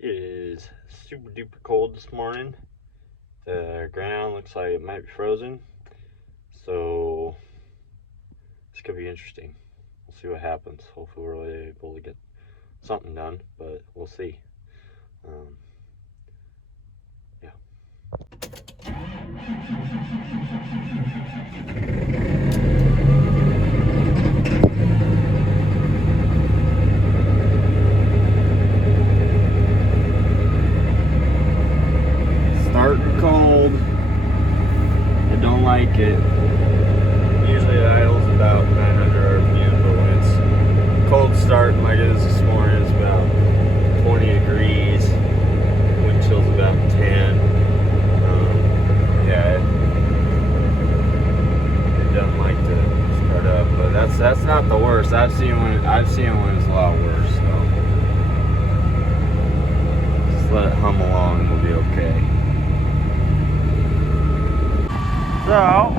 It is super duper cold this morning. The ground looks like it might be frozen. So this could be interesting. We'll see what happens. Hopefully we're really able to get something done, but we'll see. Yeah. Starting cold. I don't like it. Usually it idles about 900 RPM, but when it's cold starting like it is this morning, it's about 20 degrees. Wind chill's about 10. Yeah, it doesn't like to start up, but that's not the worst. I've seen when it's a lot worse. So just let it hum along, and we'll be okay. So,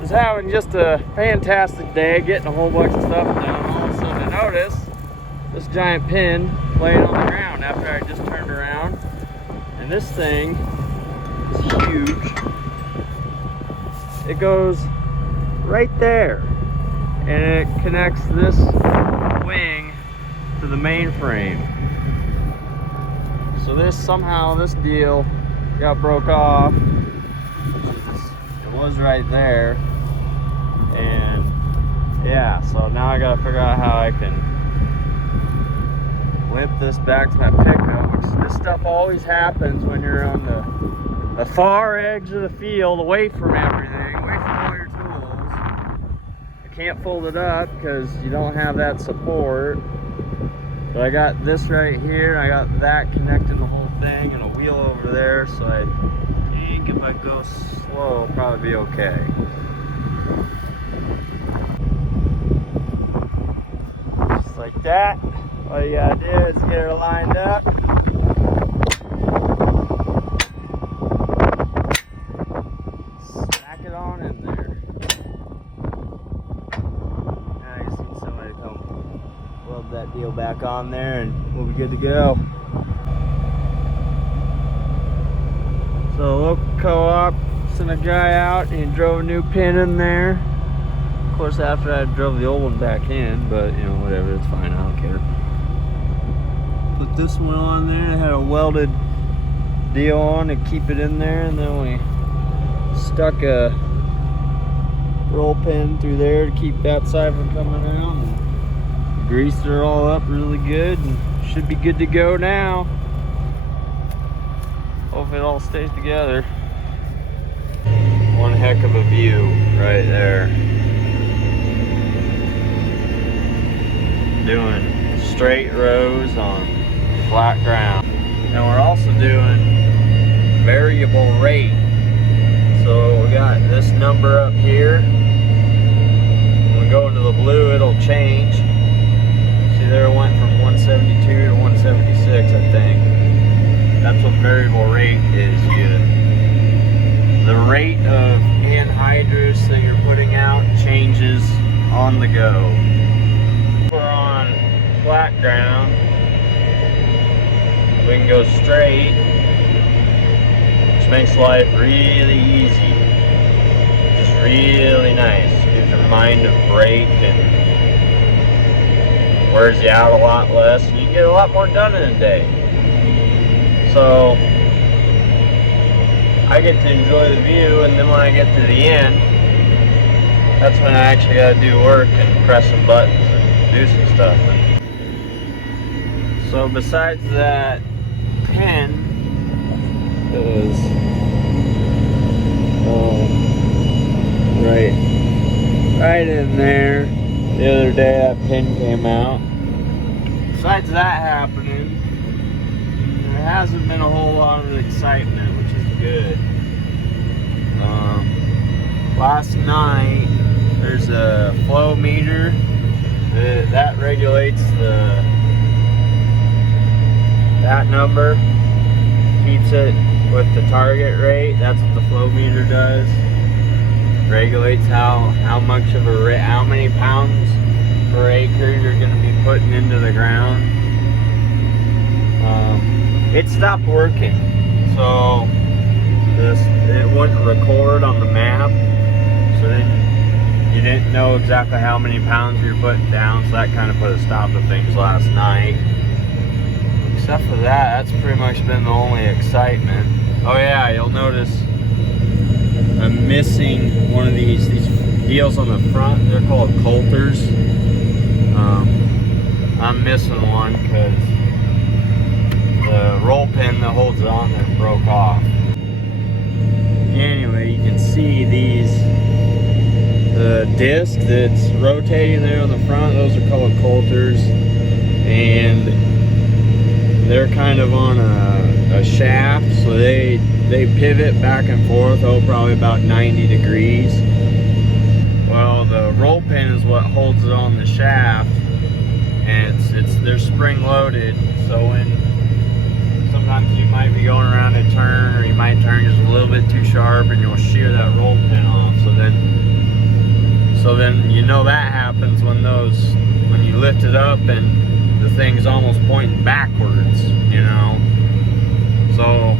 was having just a fantastic day, getting a whole bunch of stuff done. All of a sudden I noticed this giant pin laying on the ground after I just turned around. And this thing is huge. It goes right there. And it connects this wing to the mainframe. So this deal got broke off. It was right there. And yeah, so now I gotta figure out how I can limp this back to my pickup, which this stuff always happens when you're on the far edge of the field, away from everything, away from all your tools. I can't fold it up because you don't have that support. But I got this right here, I got that connecting the whole thing, and a wheel over there, so I think if I go slow, it'll probably be okay. Just like that. All you gotta do is get her lined up. Smack it on in there. Now I just need somebody to come weld that deal back on there and we'll be good to go. So local co-op sent a guy out and he drove a new pin in there. Of course after I drove the old one back in, but you know, whatever, it's fine, I don't care. Put this one on there. I had a welded deal on to keep it in there, and then we stuck a roll pin through there to keep that side from coming out, and greased her all up really good, and should be good to go now. Hope it all stays together. One heck of a view right there. Doing straight rows on flat ground. And we're also doing variable rate. So we got this number up here. When we go into the blue, it'll change. See there, it went from 172 to 176, I think. That's what variable rate is. The rate of anhydrous that you're putting out changes on the go. We're on flat ground. We can go straight, which makes life really easy. Just really nice. Gives your mind a break and wears you out a lot less. And you get a lot more done in a day. So I get to enjoy the view, and then when I get to the end, that's when I actually got to do work and press some buttons and do some stuff. So besides that pin is right in there. The other day that pin came out. Besides that happening, there hasn't been a whole lot of excitement, which is good. Last night there's a flow meter that regulates that number, keeps it with the target rate. That's what the flow meter does. Regulates how much of a how many pounds per acre you're going to be putting into the ground. it stopped working. So it wouldn't record on the map. So then you didn't know exactly how many pounds you were putting down. So that kind of put a stop to things last night. Except for that, that's pretty much been the only excitement. Oh yeah, you'll notice I'm missing one of these deals on the front. They're called coulters. I'm missing one because the roll pin that holds it on there broke off. Anyway, you can see the disc that's rotating there on the front. Those are called coulters, and they're kind of on a shaft, so they pivot back and forth, probably about 90 degrees. Well, the roll pin is what holds it on the shaft, and they're spring loaded, so when sometimes you might be going around a turn, or you might turn just a little bit too sharp and you'll shear that roll pin off. So then you know that happens when you lift it up and the thing's almost pointing backwards, you know. So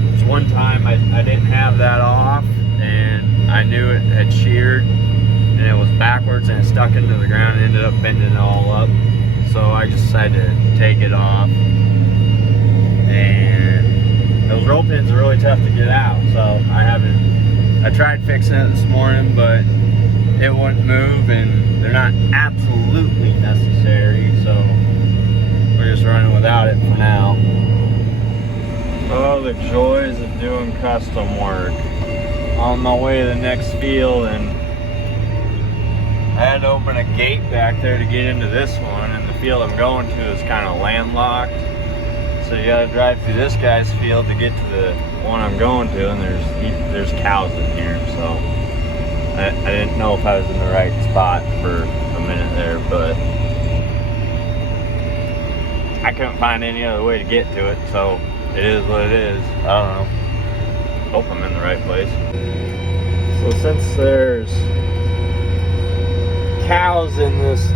there's one time I didn't have that off, and I knew it had sheared and it was backwards, and it stuck into the ground and ended up bending it all up. So I just decided to take it off. And those roll pins are really tough to get out, so I tried fixing it this morning, but it wouldn't move, and they're not absolutely necessary, so we're just running without it for now. Oh, the joys of doing custom work. On my way to the next field, and I had to open a gate back there to get into this one, and the field I'm going to is kind of landlocked. So you gotta drive through this guy's field to get to the one I'm going to, and there's cows in here, so I didn't know if I was in the right spot for a minute there, but I couldn't find any other way to get to it, so it is what it is. I don't know. Hope I'm in the right place. So since there's cows in this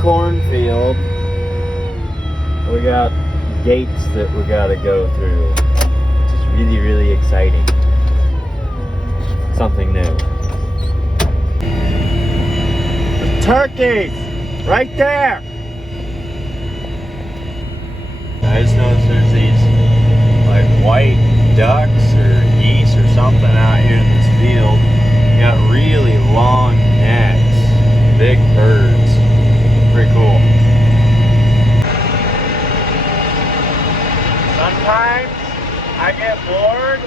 cornfield, we got gates that we gotta go through, which is really, really exciting. Something new. The turkeys! Right there! I just noticed there's these like white ducks or geese or something out here in this field. They got really long necks. Big birds. Pretty cool. Sometimes I get bored,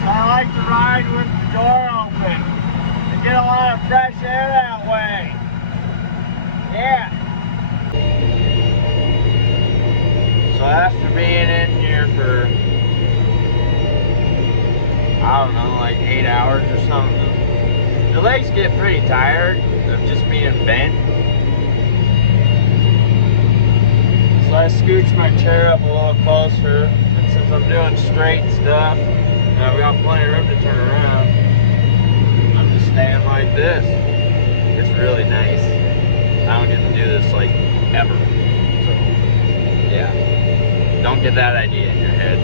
so I like to ride with the door open and get a lot of fresh air that way. Yeah. So after being in here for, I don't know, like 8 hours or something, the legs get pretty tired of just being bent. So I scooched my chair up a little closer, and since I'm doing straight stuff, and I've got plenty of room to turn around, I'm just staying like this. It's really nice. I don't get to do this like ever. So, yeah. Don't get that idea in your head.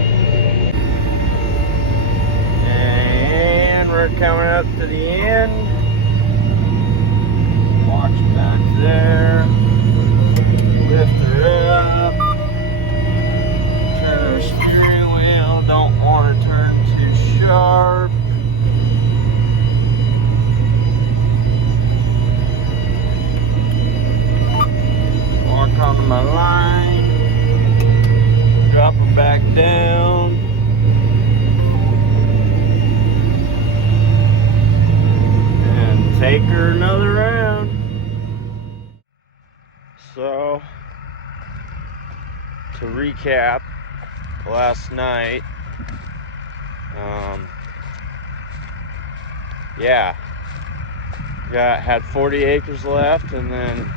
And we're coming up to the end. Watch back there. Lift her up. Turn our steering wheel. Don't want to turn too sharp. Walk onto my line. Drop her back down. And take her another round. So, to recap, last night, had 40 acres left, and then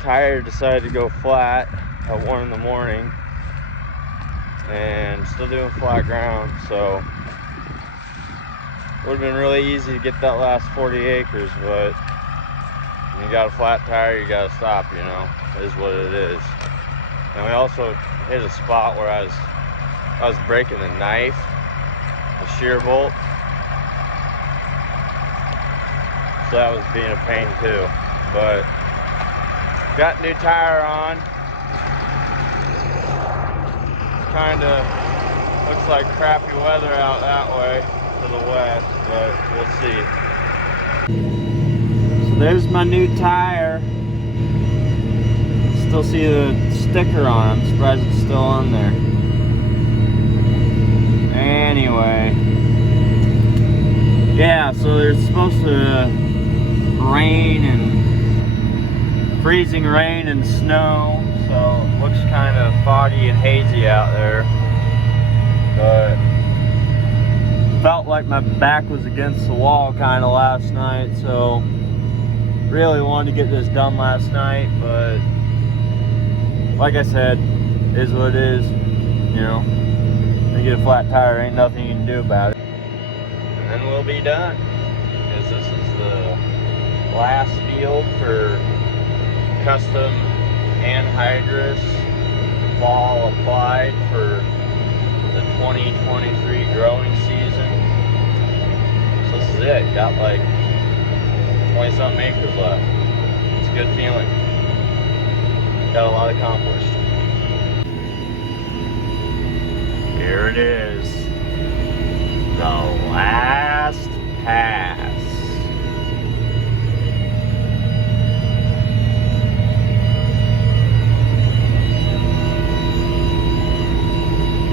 tire decided to go flat at 1 in the morning, and still doing flat ground, so it would have been really easy to get that last 40 acres, but when you got a flat tire, you gotta stop, you know, it is what it is. And we also hit a spot where I was breaking the knife, the shear bolt. So that was being a pain too. But got new tire on. It's kinda looks like crappy weather out that way to the west, but we'll see. So there's my new tire. Still see the sticker on it. I'm surprised it's still on there. Anyway, yeah, so there's supposed to rain and freezing rain and snow, so it looks kind of foggy and hazy out there. But felt like my back was against the wall kind of last night, so really wanted to get this done last night, but like I said, is what it is. You know, you get a flat tire, ain't nothing you can do about it. And then we'll be done, because this is the last field for custom anhydrous fall applied for the 2023 growing season. So this is it. Got like 20 something acres left. It's a good feeling. Got a lot accomplished. Here it is. The last pass.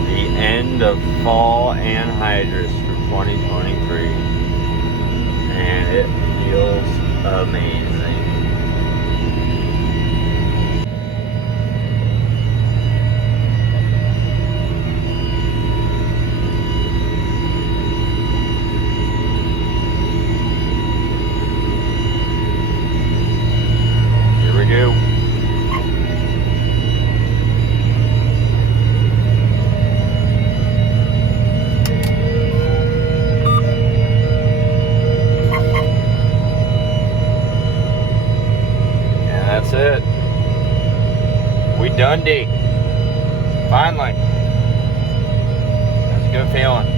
The end of fall anhydrous for 2023. And it feels amazing. Go. And that's it. We done-dee. Finally. That's a good feeling.